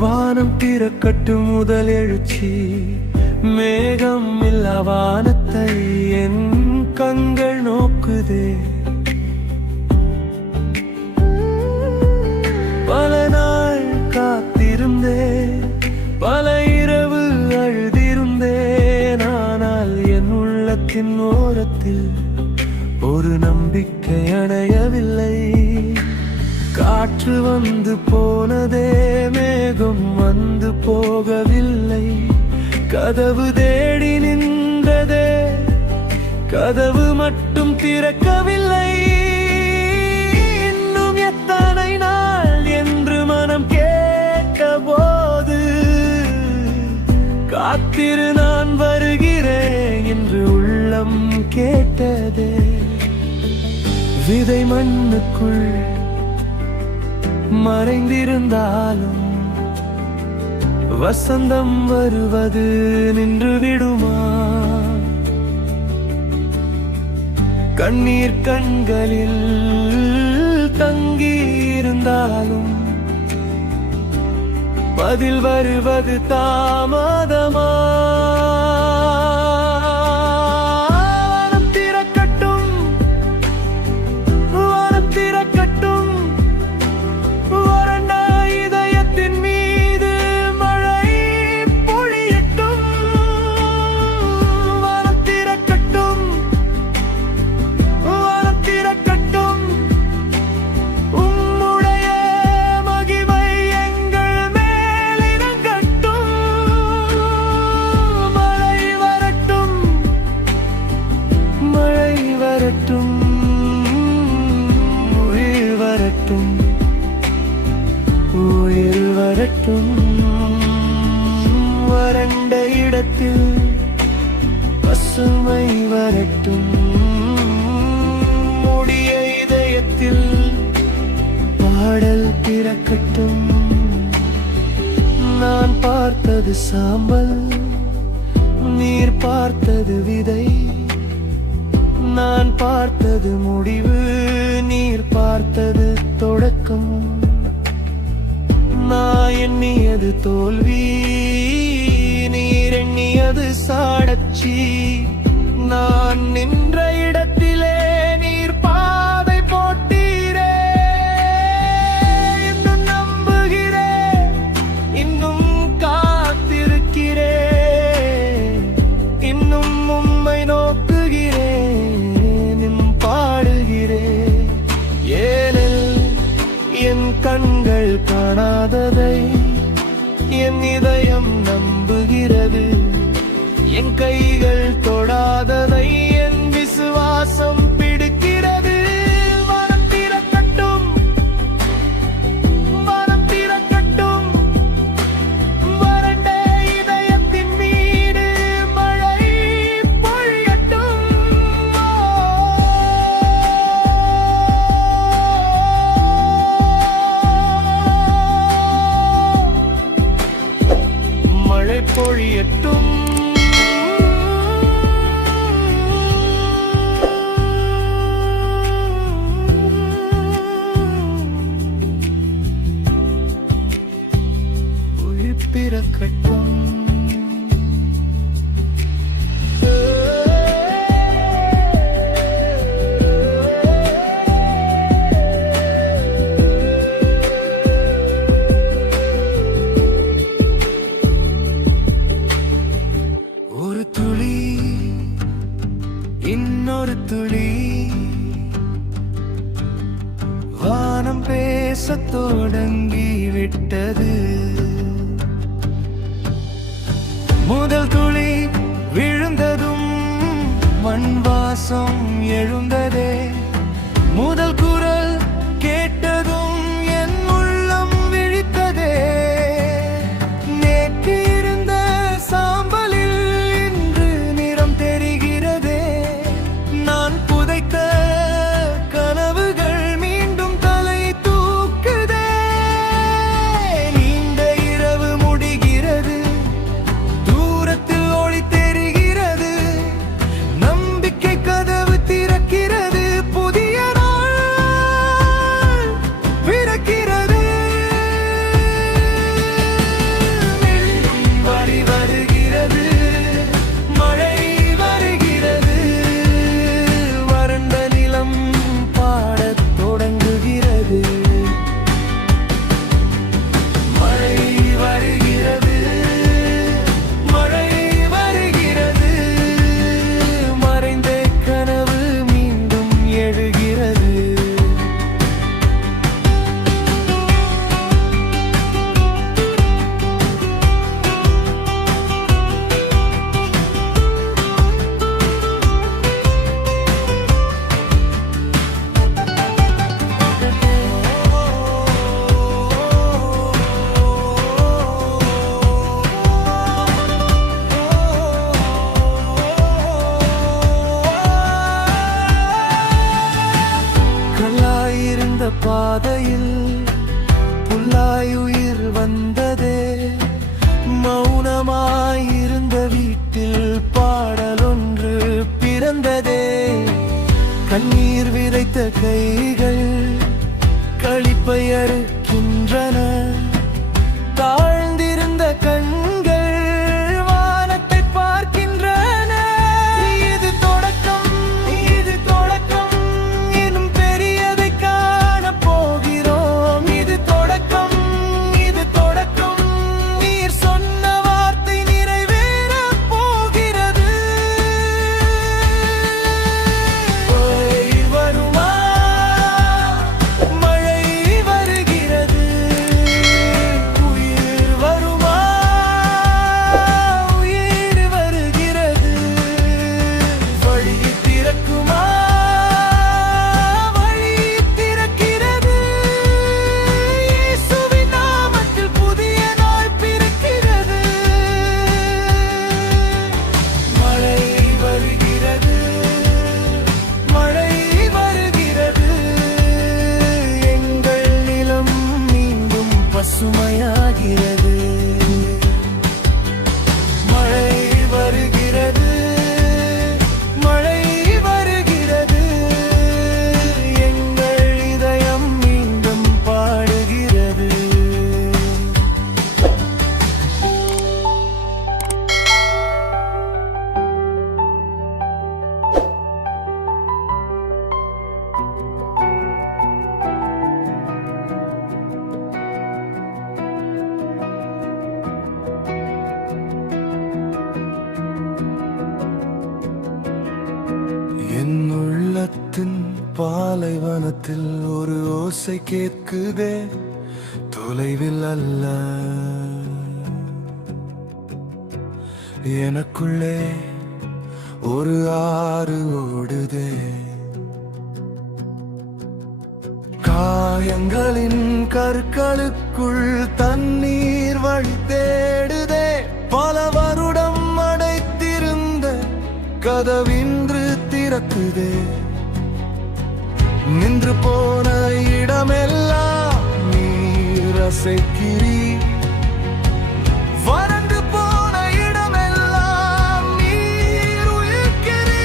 வானம் திறக்கட்டும் முதல் எழுச்சி, மேகம் இல்லா வானத்தை என் கண்கள் நோக்குதே. பல நாள் காத்திருந்தே, பல இரவு அழுதிருந்தேன். ஆனால் என் உள்ளத்தின் ஓரத்தில் ஒரு நம்பிக்கை அணையவில்லை. காற்று வந்து போனதே, மேகம் வந்து போகவில்லை. கதவு தேடி நின்றதே, கதவு மட்டும் திறக்கவில்லை. இன்னும் எத்தனை நாள் என்று மனம் கேட்டபோது, காத்திரு நான் வருகிறேன் என்று உள்ளம் கேட்டதே. விதை மண்ணுக்குள் மறைந்திருந்தாலும் வசந்தம் வருவது நின்று விடுமா? கண்ணீர் கண்களில் தங்கியிருந்தாலும் பதில் வருவது தாமதமா? உயிர் வரட்டும், வறண்ட இடத்தில் பசுமை வரட்டும். முடிய இதயத்தில் பாடல் பிறக்கட்டும். நான் பார்த்தது சாம்பல், நீர் பார்த்தது விதை. நான் பார்த்தது முடிவு, நீர் பார்த்தது தொடக்கம். நான் எண்ணியது தோல்வி, நீர் எண்ணியது சாடச்சி. நான் நின்ற இடத்திலே நீர் பாதை போட்டீரே. இன்னும் நம்புகிறேன், இன்னும் காத்திருக்கிறேன், இன்னும் உம்மை நோக்குகிறேன், பாடுகிறேன். ஏனில் என் கண்கள் காணாததை என் இதயம் நம்புகிறது. என் கைகள் தொடாததை என் விசுவாசம் பிடிக்கிறது. வானம் திறக்கட்டும், வானம் திறக்கட்டும், வறண்ட இதயத்தின் மீது மழை பொழியட்டும். மழை பொழியட்டும். உயிர் பிறக்கட்டும். ஒரு துளி, இன்னொரு துளி, வானம் பேசத் தொடங்கி விட்டது. முதல் துளி விழுந்ததும் மண் வாசம் எழுந்ததே. முதல் குரல் கேட்டதும் என் உள்ளம் விழித்ததே. நேற்று இருந்த சாம்பலில் இன்று நிறம் தெரிகிறதே. நான் புதைத்த கனவுகள் மீண்டும் தலை தூக்குதே. நீண்ட இரவு முடிகிறது, தூரத்தில் ஒளி தெரிகிறது. நம்பிக்கை கதவு திறக்கிறது. வழியாய் உயிர் வந்ததே. மௌனமாயிருந்த வீட்டில் பாடலொன்று பிறந்ததே. கண்ணீர் விதைத்த கைகள் களிப்பை அறுக்கின்றன. தாழ்ந்திருந்த கண்கள் வானத்தை பார்க்கின்றன. இது தொடக்கம், இது தொடக்கம், இன்னும் பெரியதை காணப் போகிறோம். இது தொடக்கம், இது தொடக்கம், நீர் சொன்ன வார்த்தை நிறைவேறப் போகிறது. மழை வருமா, மழை வருகிறது. உயிர் வருமா, உயிர் வருகிறது. வழி திறக்குமா, வழி திறக்கிறது. இயேசுவின் நாமத்தில் புதிய நாள் பிறக்கிறது. மழை வருகிறது, மழை வருகிறது. எங்கள் நிலம் மீண்டும் பசுமையாகிறது. மழை வருகிறது, மழை வருகிறது. எங்கள் இதயம் மீண்டும் பாடுகிறது. என் உள்ளத்தின் பாலைவனத்தில் ஒரு ஓசை கேட்குதே, தொலைவில் அல்ல, எனக்குள்ளே ஒரு ஆறு ஓடுதே. காயங்களின் கற்களுக்குள் தண்ணீர் வழி தேடுதே. பல வருடம் அடைத்திருந்த கதவின்று திறக்குதே. நின்று போன இடமெல்லாம் நீர் அசைக்கிறீ. வறண்டு போன இடமெல்லாம் நீர் உயிர்க்கிறீ.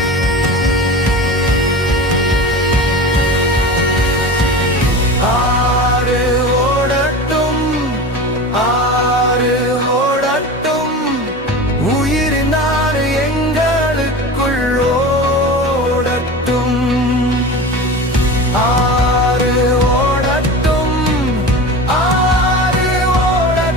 ஆறு ஓடட்டும், ஆறு ஓடட்டும், உயிரின் ஆறு எங்களுக்குள் ஓடட்டும். ஆறு ஓடட்டும், ஆறு ஓடட்டும்.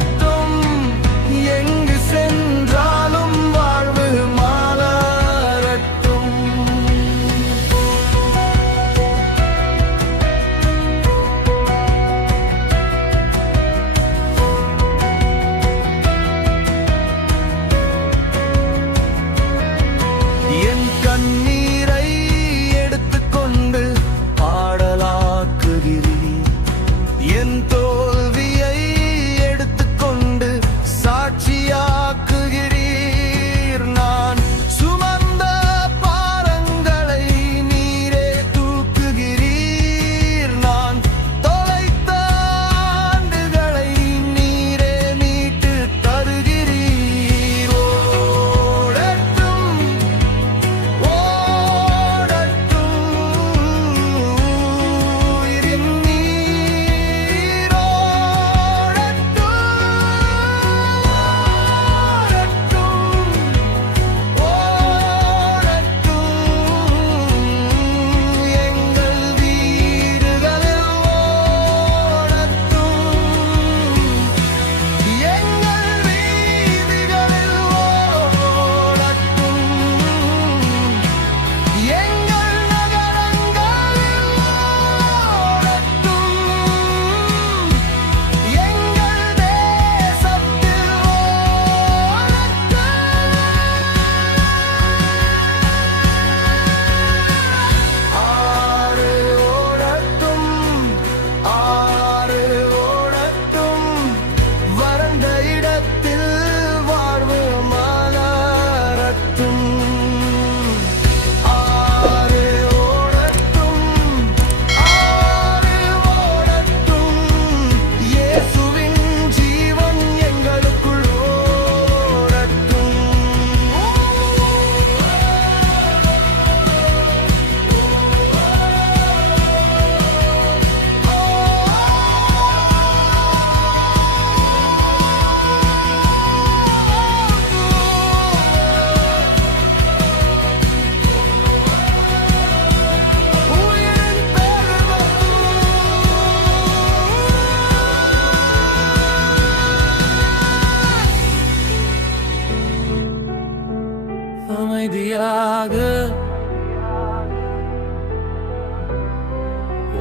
வழியாக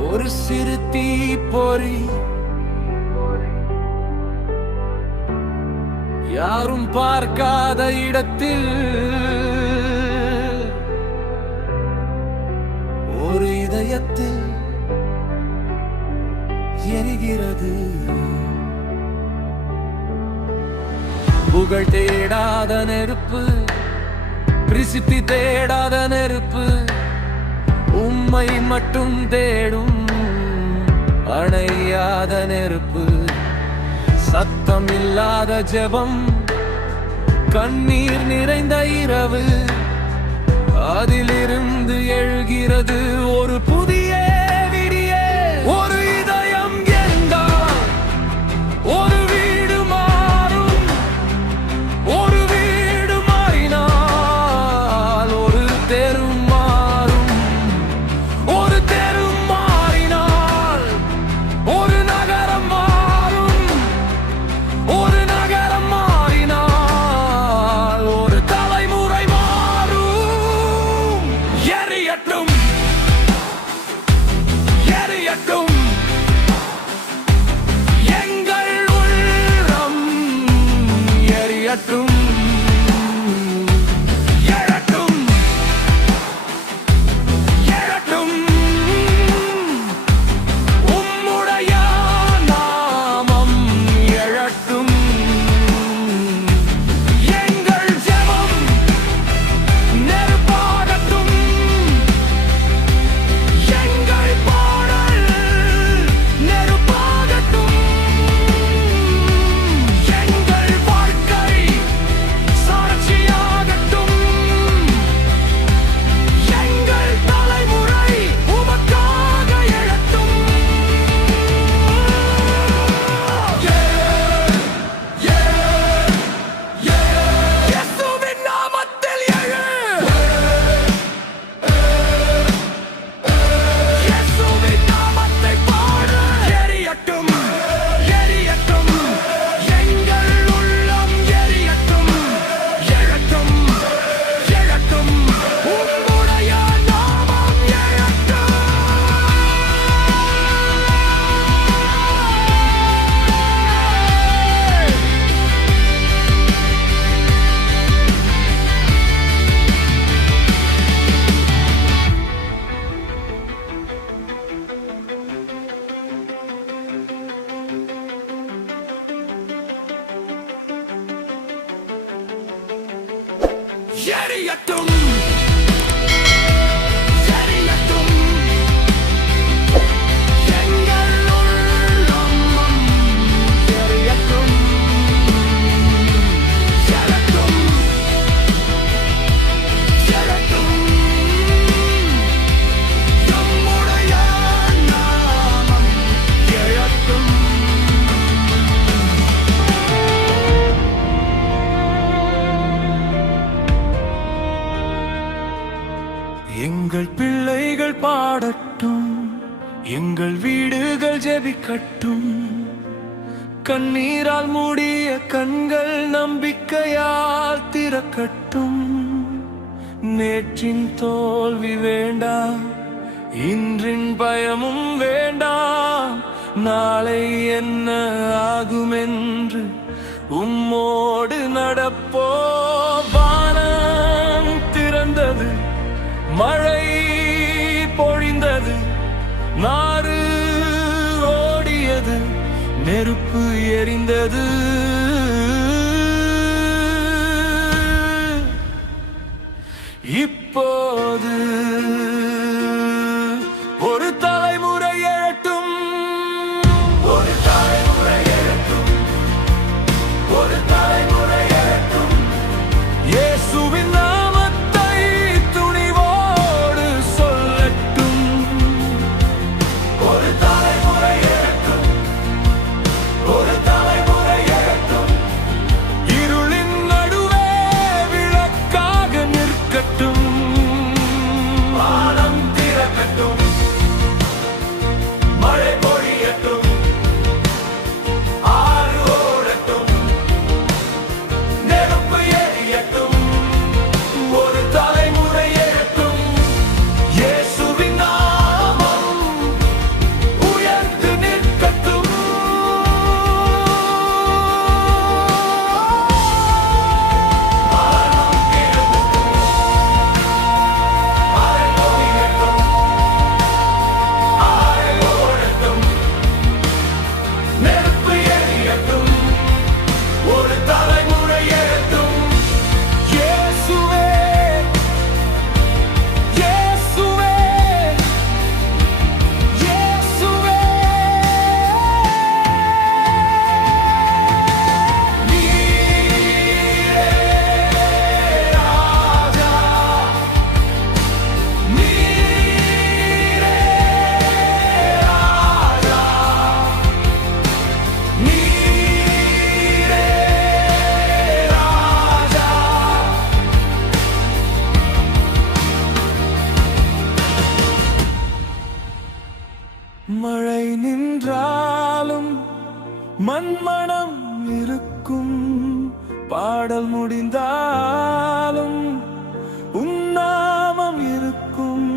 ஒரு சிறு தீப்பொறி, யாரும் பார்க்காத இடத்தில் ஒரு இதயத்தில் எரிகிறது. புகழ் தேடாத நெருப்பு, பிரசித்தி தேடாத நெருப்பு, உம்மை மட்டும் தேடும் அணையாத நெருப்பு. சத்தம் இல்லாத ஜெபம், கண்ணீர் நிறைந்த இரவு, அதிலிருந்து எழுகிறது ஒரு புதிய விடிய. ஒரு இதயம் என்றால் ஒரு வீடு மாறும், ஒரு வீடு மாறினால் ஒரு தெரு மாறும், ஒரு தெரு மாறினால் ஒரு நகரம் மாறும், ஒரு நகரம் மாறினால் ஒரு தலைமுறை மாறும். எரியட்டும், எரியட்டும் எங்கள் உள்ளம், எரியட்டும், எழட்டும், எழட்டும் உம்முடைய நாமம், எழட்டும். எங்கள் ஜெபம் நெருப்பாகட்டும், எங்கள் பாடல் நெருப்பாகட்டும், எங்கள் வாழ்க்கை சாட்சியாகட்டும், எங்கள் தலைமுறை உமக்காக எழட்டும். இயேசுவின் நாமத்தில் எழு, இயேசுவின் நாமத்தை பாடு. எரியட்டும், எரியட்டும் எங்கள் உள்ளம், எரியட்டும், எழட்டும், எழட்டும் உம்முடைய நாமம், எழட்டும். எரியட்டும், எரியட்டும் எங்கள் உள்ளம், எரியட்டும், எழட்டும், எழட்டும் நம்முடைய நாமம், எழட்டும். எங்கள் பிள்ளைகள் பாடட்டும், எங்கள் வீடுகள் ஜெபிக்கட்டும், கண்ணீரால் மூடிய கண்கள் நம்பிக்கையால் திறக்கட்டும். நேற்றின் தோல்வி வேண்டாம், இன்றின் பயமும் வேண்டாம், நாளை என்ன ஆகுமென்று உம்மோடு நடப்போ. வானம் திறந்தது, மழை பொழிந்தது, நாறு ஓடியது, நெருப்பு எரிந்தது. இப்போது ஒரு தலைமுறை எழட்டும், ஒரு தலைமுறை எழட்டும், ஒரு தலைமுறை எழட்டும். இயேசுவின் நாமத்தை துணிவோடு சொல்லட்டும். ஒரு தலைமுறை எழட்டும், ஒரு தலைமுறை எழட்டும். மனம் இருக்கும். பாடல் முடிந்தாலும் உன்னாமம் இருக்கும்.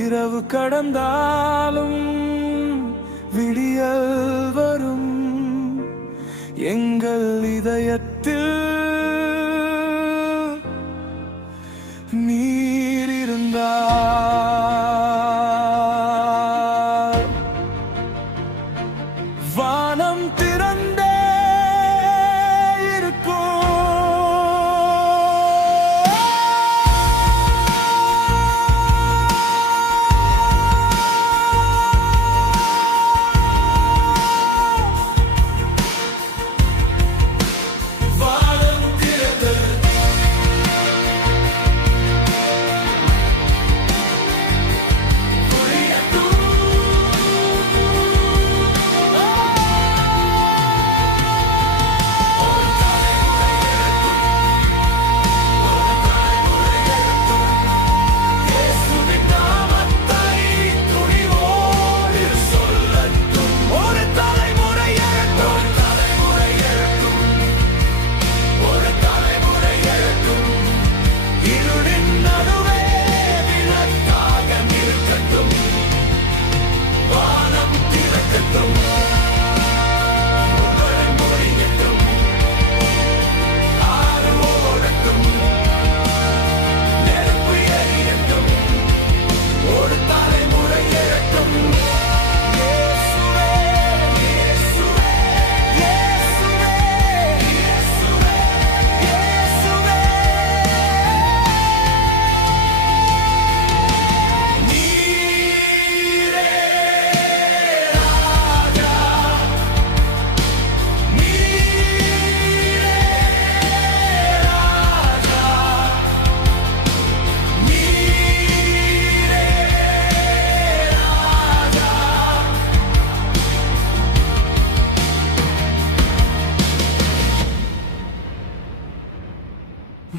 இரவு கடந்தாலும் விடியல் வரும். எங்கள் இதயத்தில் நீர் இருந்தால் வானம் திறந்தே இருக்கும். வானம் திறந்து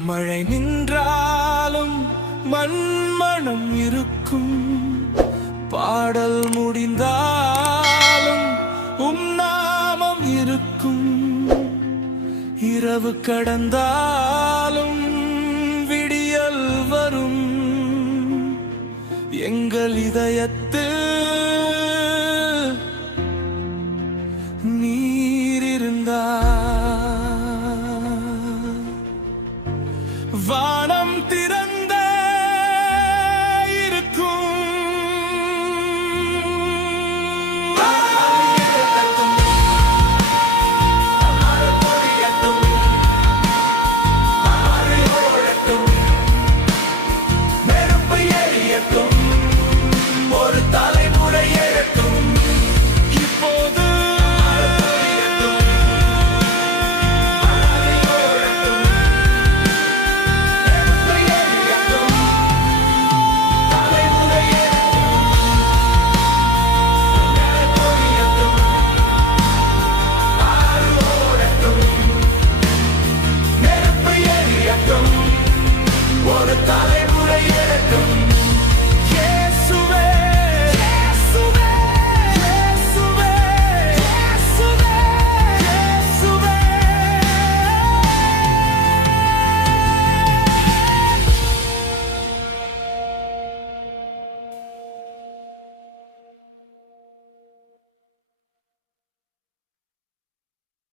மழை நின்றாலும் மண்மணம் இருக்கும். பாடல் முடிந்தாலும் நாமம் இருக்கும். இரவு கடந்தாலும் விடியல் வரும். எங்கள் இதயத்தில் நீர் இருந்தால்